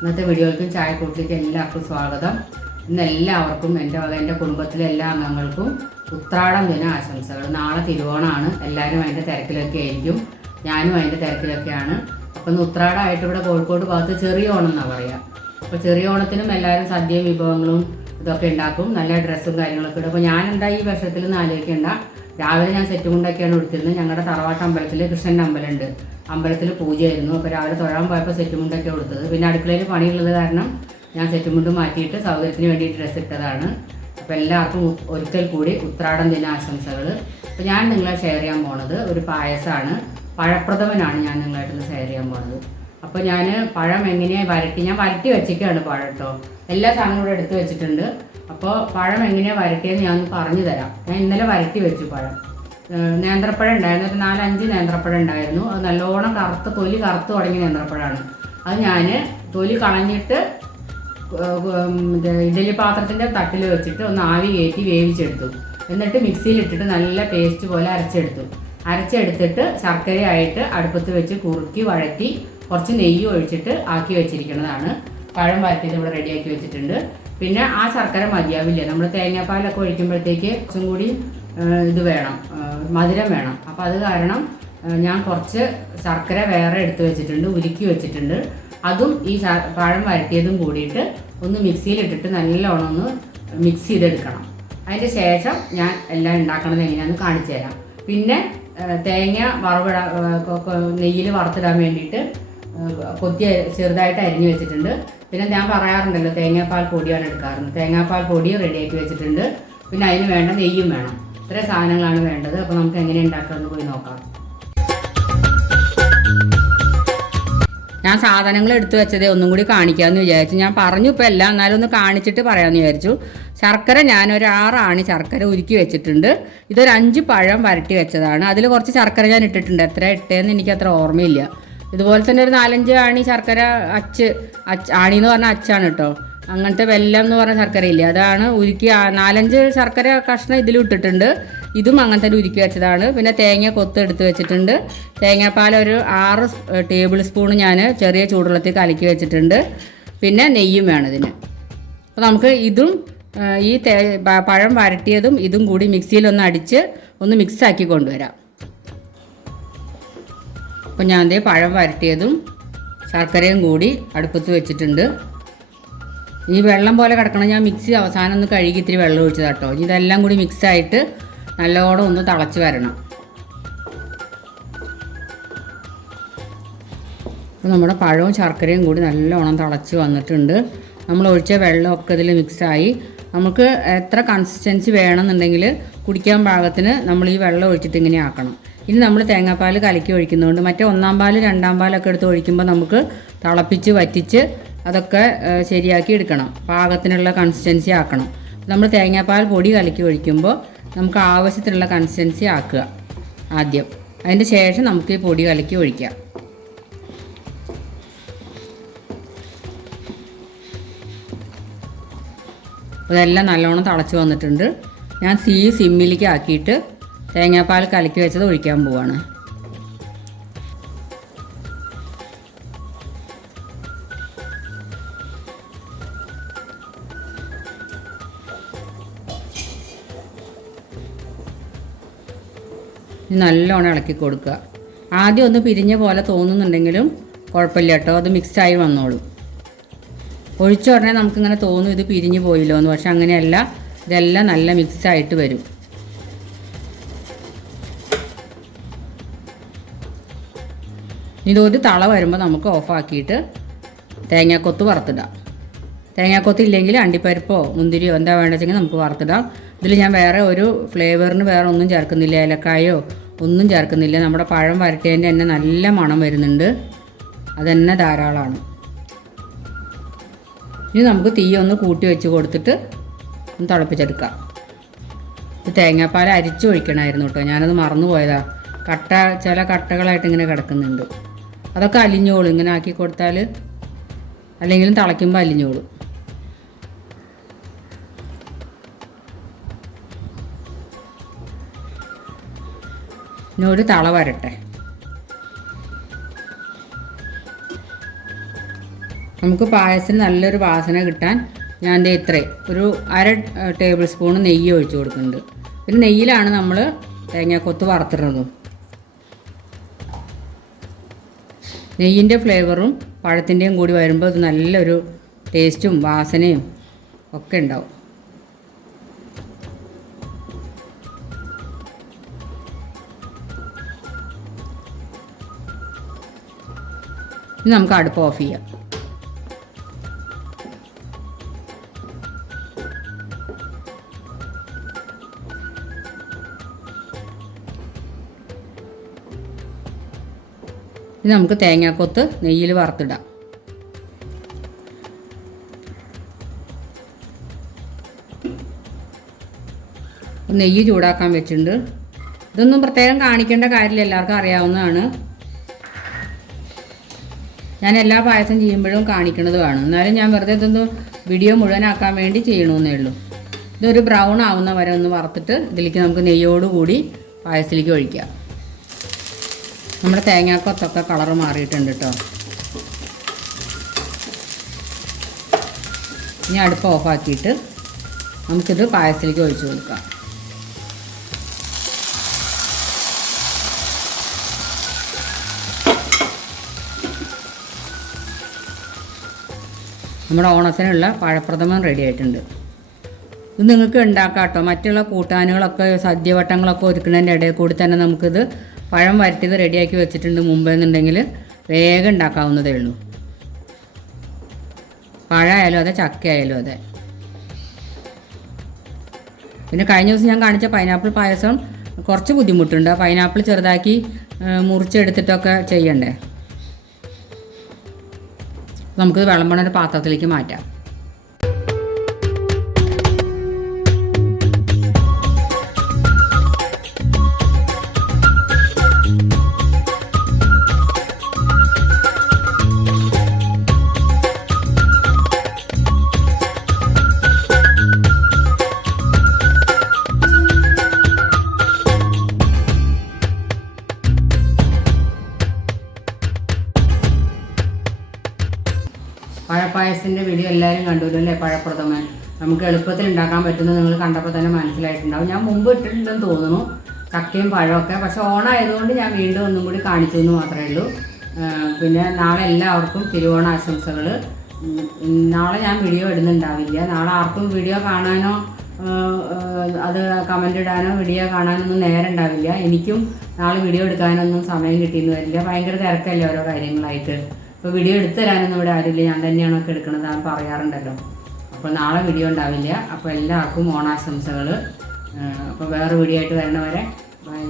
ഇന്നത്തെ വീഡിയോകൾക്കും ചായക്കൂട്ടിലേക്ക് എല്ലാവർക്കും സ്വാഗതം. ഇന്ന് എല്ലാവർക്കും എന്റെ വക എന്റെ കുടുംബത്തിലെ എല്ലാ അംഗങ്ങൾക്കും ഉത്രാടം ദിന ആശംസകൾ നാളെ തിരുവോണമാണ്. എല്ലാവരും അതിന്റെ തിരക്കിലൊക്കെ ആയിരിക്കും. ഞാനും അതിന്റെ തിരക്കിലൊക്കെയാണ്. അപ്പം ഇന്ന് ഉത്രാടമായിട്ട് ഇവിടെ കോഴിക്കോട് ഭാഗത്ത് ചെറിയ ഓണം എന്നാണ് പറയുക അപ്പോൾ ചെറിയ ഓണത്തിനും എല്ലാവരും സദ്യയും വിഭവങ്ങളും ഇതൊക്കെ ഉണ്ടാക്കും. നല്ല ഡ്രസ്സും കാര്യങ്ങളൊക്കെ ഇടും. അപ്പോൾ ഞാൻ എന്താ ഈ വർഷത്തിൽ നാലേക്കുണ്ട രാവിലെ ഞാൻ സെറ്റ് കൊണ്ടൊക്കെയാണ് എടുത്തിരുന്നത് ഞങ്ങളുടെ തറവാട്ട് അമ്പലത്തിൽ കൃഷ്ണന്റെ അമ്പലമുണ്ട്. അമ്പലത്തിൽ പൂജയായിരുന്നു. അപ്പോൾ രാവിലെ തൊഴാൻ പോയപ്പോൾ സെറ്റുമുണ്ടൊക്കെ കൊടുത്തത്. പിന്നെ അടുക്കളയിൽ പണിയുള്ളത് കാരണം ഞാൻ സെറ്റുമുണ്ട് മാറ്റിയിട്ട് സൗകര്യത്തിന് വേണ്ടി ഡ്രസ്സ് ഇട്ടതാണ്. അപ്പോൾ എല്ലാവർക്കും ഒരിക്കൽ കൂടി ഉത്രാടം ദിന ആശംസകൾ അപ്പോൾ ഞാൻ നിങ്ങളെ ഷെയർ ചെയ്യാൻ പോണത് ഒരു പായസമാണ് പഴപ്രഥമനാണ് ഞാൻ നിങ്ങളായിട്ടൊന്ന് ഷെയർ ചെയ്യാൻ പോണത്. അപ്പോൾ ഞാൻ പഴം എങ്ങനെയാണ് വരട്ടി ഞാൻ വരട്ടി വെച്ചിട്ടാണ് പഴം കേട്ടോ എല്ലാ സാധനവും കൂടെ എടുത്ത് വെച്ചിട്ടുണ്ട്. അപ്പോൾ പഴം എങ്ങനെയാണ് വരട്ടിയെന്ന് ഞാൻ പറഞ്ഞു തരാം. ഞാൻ ഇന്നലെ വരട്ടി വെച്ചു പഴം. നേന്ത്രപ്പഴം ഉണ്ടായിരുന്നു. ഒരു നാലഞ്ച് നേന്ത്രപ്പഴം ഉണ്ടായിരുന്നു. അത് നല്ലോണം കറുത്ത് തൊലി കറുത്ത് തുടങ്ങിയ നേന്ത്രപ്പഴമാണ് അത് ഞാൻ തൊലി കളഞ്ഞിട്ട് ഇഡലി പാത്രത്തിന്റെ തട്ടിൽ വെച്ചിട്ട് ഒന്ന് ആവി കയറ്റി വേവിച്ചെടുത്തു. എന്നിട്ട് മിക്സിയിലിട്ടിട്ട് നല്ല പേസ്റ്റ് പോലെ അരച്ചെടുത്തു. അരച്ചെടുത്തിട്ട് ശർക്കരയായിട്ട് അടുപ്പത്ത് വെച്ച് കുറുക്കി വഴറ്റി കുറച്ച് നെയ്യ് ഒഴിച്ചിട്ട് ആക്കി വെച്ചിരിക്കുന്നതാണ്. പഴം വരട്ടിയത് ഇവിടെ റെഡിയാക്കി വെച്ചിട്ടുണ്ട്. പിന്നെ ആ ശർക്കര മതിയാവില്ല. നമ്മൾ തേങ്ങാപ്പാലൊക്കെ ഒഴിക്കുമ്പോഴത്തേക്ക് കുറച്ചും കൂടി ഇത് വേണം. മധുരം വേണം. അപ്പോൾ അത് കാരണം ഞാൻ കുറച്ച് ശർക്കര വേറെ എടുത്ത് വെച്ചിട്ടുണ്ട് ഉരുക്കി വെച്ചിട്ടുണ്ട്. അതും ഈ പഴം വരട്ടിയതും കൂടിയിട്ട് ഒന്ന് മിക്സിയിലിട്ടിട്ട് നല്ലോണം ഒന്ന് മിക്സ് ചെയ്തെടുക്കണം. അതിന്റെ ശേഷം ഞാൻ എല്ലാം ഉണ്ടാക്കണത് എങ്ങനെയാണെന്ന് കാണിച്ചു തരാം. പിന്നെ തേങ്ങ വറവിടാ നെയ്യിൽ വറുത്തിടാൻ വേണ്ടിയിട്ട് കൊത്തി ചെറുതായിട്ട് അരിഞ്ഞു വെച്ചിട്ടുണ്ട്. പിന്നെ ഞാൻ പറയാറുണ്ടല്ലോ തേങ്ങാപ്പാൽ പൊടിയാണ് എടുക്കാറുണ്ട് തേങ്ങാപ്പാൽ പൊടി റെഡിയാക്കി വെച്ചിട്ടുണ്ട്. പിന്നെ അതിന് വേണ്ട നെയ്യും വേണം. ഇത്രയും സാധനങ്ങളാണ് വേണ്ടത്. അപ്പോൾ നമുക്ക് എങ്ങനെ ഉണ്ടാക്കാമെന്ന് പോയി നോക്കാം. ഞാൻ സാധനങ്ങൾ എടുത്തു വെച്ചതേ ഒന്നും കൂടി കാണിക്കാമെന്ന് വിചാരിച്ചു. ഞാൻ പറഞ്ഞു ഇപ്പോൾ എല്ലാം എന്നാലും ഒന്ന് കാണിച്ചിട്ട് പറയാമെന്ന് വിചാരിച്ചു. ശർക്കര ഞാനൊരു ആറാണി ശർക്കര ഉരുക്കി വെച്ചിട്ടുണ്ട്. ഇതൊരു അഞ്ച് പഴം വരട്ടി വെച്ചതാണ്. അതിൽ കുറച്ച് ശർക്കര ഞാൻ ഇട്ടിട്ടുണ്ട്. എത്ര ഇട്ടേന്ന് എനിക്ക് അത്ര ഓർമ്മയില്ല. ഇതുപോലെ തന്നെ ഒരു നാലഞ്ച് ആണി ശർക്കര അച്ച് അച്ച് ആണി എന്ന് പറഞ്ഞാൽ അച്ചാണ് കേട്ടോ. അങ്ങനത്തെ വെല്ലം എന്ന് പറഞ്ഞ ശർക്കര ഇല്ലേ അതാണ് ഉരുക്കി നാലഞ്ച് ശർക്കര കഷ്ണം ഇതിൽ ഇട്ടിട്ടുണ്ട്. ഇതും അങ്ങനത്തെ ഉരുക്കി വെച്ചതാണ്. പിന്നെ തേങ്ങ കൊത്ത് എടുത്ത് വെച്ചിട്ടുണ്ട്. തേങ്ങാപ്പാൽ ഒരു ആറ് ടേബിൾ സ്പൂൺ ഞാൻ ചെറിയ ചൂടുവെള്ളത്തിൽ കലക്കി വെച്ചിട്ടുണ്ട്. പിന്നെ നെയ്യും വേണം ഇതിന്. അപ്പോൾ നമുക്ക് ഇതും ഈ പഴം വരട്ടിയതും ഇതും കൂടി മിക്സിയിൽ ഒന്ന് അടിച്ച് ഒന്ന് മിക്സാക്കി കൊണ്ടുവരാം. അപ്പോൾ ഞാൻ ദേ പഴം വരട്ടിയതും ശർക്കരയും കൂടി അടുപ്പത്ത് വെച്ചിട്ടുണ്ട്. ഈ വെള്ളം പോലെ കിടക്കണം ഞാൻ മിക്സി അവസാനം ഒന്ന് കഴുകി ഇത്തിരി വെള്ളം ഒഴിച്ചത് കേട്ടോ ഇതെല്ലാം കൂടി മിക്സായിട്ട് നല്ലോണം ഒന്ന് തിളച്ച് വരണം. നമ്മുടെ പഴവും ശർക്കരയും കൂടി നല്ലോണം തിളച്ച് വന്നിട്ടുണ്ട്. നമ്മൾ ഒഴിച്ച വെള്ളമൊക്കെ ഇതിൽ മിക്സായി നമുക്ക് എത്ര കൺസിസ്റ്റൻസി വേണമെന്നുണ്ടെങ്കിൽ കുടിക്കാൻ പാകത്തിന് നമ്മൾ ഈ വെള്ളം ഒഴിച്ചിട്ട് ഇങ്ങനെ ആക്കണം. ഇനി നമ്മൾ തേങ്ങാപ്പാൽ കലക്കി ഒഴിക്കുന്നതുകൊണ്ട് മറ്റേ ഒന്നാം പാൽ രണ്ടാം പാലൊക്കെ എടുത്ത് ഒഴിക്കുമ്പോൾ നമുക്ക് തിളപ്പിച്ച് വറ്റിച്ച് അതൊക്കെ ശരിയാക്കി എടുക്കണം. പാകത്തിനുള്ള കൺസിസ്റ്റൻസി ആക്കണം. നമ്മൾ തേങ്ങാപ്പാൽ പൊടി കലക്കി ഒഴിക്കുമ്പോൾ നമുക്ക് ആവശ്യത്തിനുള്ള കൺസിസ്റ്റൻസി ആക്കുക ആദ്യം. അതിന്റെ ശേഷം നമുക്ക് ഈ പൊടി കലക്കി ഒഴിക്കാം. ഇതെല്ലാം നല്ലോണം തിളച്ച് വന്നിട്ടുണ്ട്. ഞാൻ സീ സിമ്മിലേക്ക് ആക്കിയിട്ട് തേങ്ങാപ്പാൽ കലക്കി വെച്ചത് ഒഴിക്കാൻ പോവാണ്. നല്ലോണം ഇളക്കി കൊടുക്കുക. ആദ്യം ഒന്ന് പിരിഞ്ഞ പോലെ തോന്നുന്നുണ്ടെങ്കിലും കുഴപ്പമില്ല കേട്ടോ. അത് മിക്സായി വന്നോളും. ഒഴിച്ച ഉടനെ നമുക്കിങ്ങനെ തോന്നും ഇത് പിരിഞ്ഞു പോയില്ലോ എന്ന്. പക്ഷെ അങ്ങനെയല്ല. ഇതെല്ലാം നല്ല മിക്സായിട്ട് വരും. ഇതൊരു തള വരുമ്പോൾ നമുക്ക് ഓഫാക്കിയിട്ട് തേങ്ങാക്കൊത്ത് വറുത്തിടാം. തേങ്ങാക്കൊത്ത് ഇല്ലെങ്കിൽ അണ്ടിപ്പരിപ്പോ മുന്തിരിയോ എന്താ വേണ്ടതെങ്കിൽ നമുക്ക് വറുത്തിടാം. ഇതിൽ ഞാൻ വേറെ ഒരു ഫ്ലേവറിന് വേറെ ഒന്നും ചേർക്കുന്നില്ല. ഏലക്കായോ ഒന്നും ചേർക്കുന്നില്ല. നമ്മുടെ പഴം വരട്ടേന്റെ തന്നെ നല്ല മണം വരുന്നുണ്ട്. അതന്നെ ധാരാളമാണ് ഇനി നമുക്ക് തീ ഒന്ന് കൂട്ടി വെച്ച് കൊടുത്തിട്ട് ഒന്ന് തിളപ്പിച്ചെടുക്കാം. തേങ്ങാപ്പാൽ അരിച്ചു ഒഴിക്കണമായിരുന്നു കേട്ടോ. ഞാനത് മറന്നു പോയതാ. കട്ട ചില കട്ടകളായിട്ട് ഇങ്ങനെ കിടക്കുന്നുണ്ട്. അതൊക്കെ അലിഞ്ഞോളും. ഇങ്ങനെ ആക്കി കൊടുത്താൽ അല്ലെങ്കിലും തിളയ്ക്കുമ്പോൾ അലിഞ്ഞോളും. ഇനി ഒരു തള വരട്ടെ. നമുക്ക് പായസത്തിന് നല്ലൊരു വാസന കിട്ടാൻ ഞാൻ ഇത്രയും ഒരു അര ടേബിൾ സ്പൂൺ നെയ്യ് ഒഴിച്ചു കൊടുക്കുന്നുണ്ട്. പിന്നെ നെയ്യിലാണ് നമ്മൾ തേങ്ങാക്കൊത്ത് വറുത്തിടുന്നതും. നെയ്യിന്റെ ഫ്ലേവറും പഴത്തിന്റെയും കൂടി വരുമ്പോൾ ഇത് നല്ലൊരു ടേസ്റ്റും വാസനയും ഒക്കെ ഉണ്ടാവും. ഇനി നമുക്ക് അടുപ്പ് ഓഫ് ചെയ്യാം. ഇനി നമുക്ക് തേങ്ങാക്കൊത്ത് നെയ്യിൽ വറുത്തിടാം. നെയ്യ് ചൂടാക്കാൻ വെച്ചിട്ടുണ്ട്. ഇതൊന്നും പ്രത്യേകം കാണിക്കേണ്ട കാര്യമില്ല. എല്ലാവർക്കും അറിയാവുന്നതാണ്. ഞാൻ എല്ലാ പായസം ചെയ്യുമ്പോഴും കാണിക്കുന്നതുമാണ് എന്നാലും ഞാൻ വെറുതെ ഇതൊന്ന് വീഡിയോ മുഴുവനാക്കാൻ വേണ്ടി ചെയ്യണമെന്നേ ഉള്ളൂ. ഇതൊരു ബ്രൗൺ ആവുന്ന വരെ ഒന്ന് വറുത്തിട്ട് ഇതിലേക്ക് നമുക്ക് നെയ്യോടുകൂടി പായസത്തിലേക്ക് ഒഴിക്കാം. നമ്മുടെ തേങ്ങാക്കൊത്തൊക്കെ കളർ മാറിയിട്ടുണ്ട് കേട്ടോ ഇനി അടുപ്പ് ഓഫാക്കിയിട്ട് നമുക്കിത് പായസത്തിലേക്ക് ഒഴിച്ചു കൊടുക്കാം. നമ്മുടെ ഓണത്തിനുള്ള പഴപ്രഥമം റെഡി ആയിട്ടുണ്ട്. ഇത് നിങ്ങൾക്ക് ഉണ്ടാക്കാം കേട്ടോ. മറ്റുള്ള കൂട്ടാനുകളൊക്കെ സദ്യവട്ടങ്ങളൊക്കെ ഒരുക്കുന്നതിന്റെ ഇടയിൽ കൂടി തന്നെ നമുക്കിത് പഴം വരട്ടിയത് റെഡിയാക്കി വെച്ചിട്ടുണ്ട് മുമ്പ് എന്നുണ്ടെങ്കിൽ വേഗം ഉണ്ടാക്കാവുന്നതേ ഉള്ളൂ. പഴമായാലും അതെ ചക്ക ആയാലും അതെ. പിന്നെ കഴിഞ്ഞ ദിവസം ഞാൻ കാണിച്ച പൈനാപ്പിൾ പായസം കുറച്ച് ബുദ്ധിമുട്ടുണ്ട്. പൈനാപ്പിൾ ചെറുതാക്കി മുറിച്ചെടുത്തിട്ടൊക്കെ ചെയ്യണ്ടേ? നമുക്കിത് വിളമ്പണ ഒരു പാത്രത്തിലേക്ക് മാറ്റാം. പഴപ്പായസത്തിന്റെ വീഡിയോ എല്ലാവരും കണ്ടുല്ലോ അല്ലേ? പഴപ്രഥമൻ. നമുക്ക് എളുപ്പത്തിൽ ഉണ്ടാക്കാൻ പറ്റുന്നത് നിങ്ങൾ കണ്ടപ്പോൾ തന്നെ മനസ്സിലായിട്ടുണ്ടാവും. ഞാൻ മുമ്പ് ഇട്ടിട്ടുണ്ടെന്ന് തോന്നുന്നു. ചക്കയും പഴമൊക്കെ. പക്ഷേ ഓണായതുകൊണ്ട് ഞാൻ വീണ്ടും ഒന്നും കൂടി കാണിച്ചു എന്ന് മാത്രമേ ഉള്ളൂ. പിന്നെ നാളെ എല്ലാവർക്കും തിരുവോണ ആശംസകൾ നാളെ ഞാൻ വീഡിയോ ഇടുന്നുണ്ടാവില്ല. നാളെ ആർക്കും വീഡിയോ കാണാനോ അത് കമന്റ് ഇടാനോ വീഡിയോ കാണാനൊന്നും നേരം ഉണ്ടാവില്ല. എനിക്കും നാളെ വീഡിയോ എടുക്കാനൊന്നും സമയം കിട്ടിയെന്ന് വരില്ല. ഭയങ്കര തിരക്കല്ലേ ഓരോ കാര്യങ്ങളായിട്ട്. ഇപ്പോൾ വീഡിയോ എടുത്തു തരാനൊന്നും ഇവിടെ ആരുമില്ല. ഞാൻ തന്നെയാണ് ഒക്കെ എടുക്കണത് ഞാൻ പറയാറുണ്ടല്ലോ. അപ്പോൾ നാളെ വീഡിയോ ഉണ്ടാവില്ല. അപ്പോൾ എല്ലാവർക്കും ഓണാശംസകൾ അപ്പോൾ വേറെ വീഡിയോ ആയിട്ട് വരണവരെ. ബൈ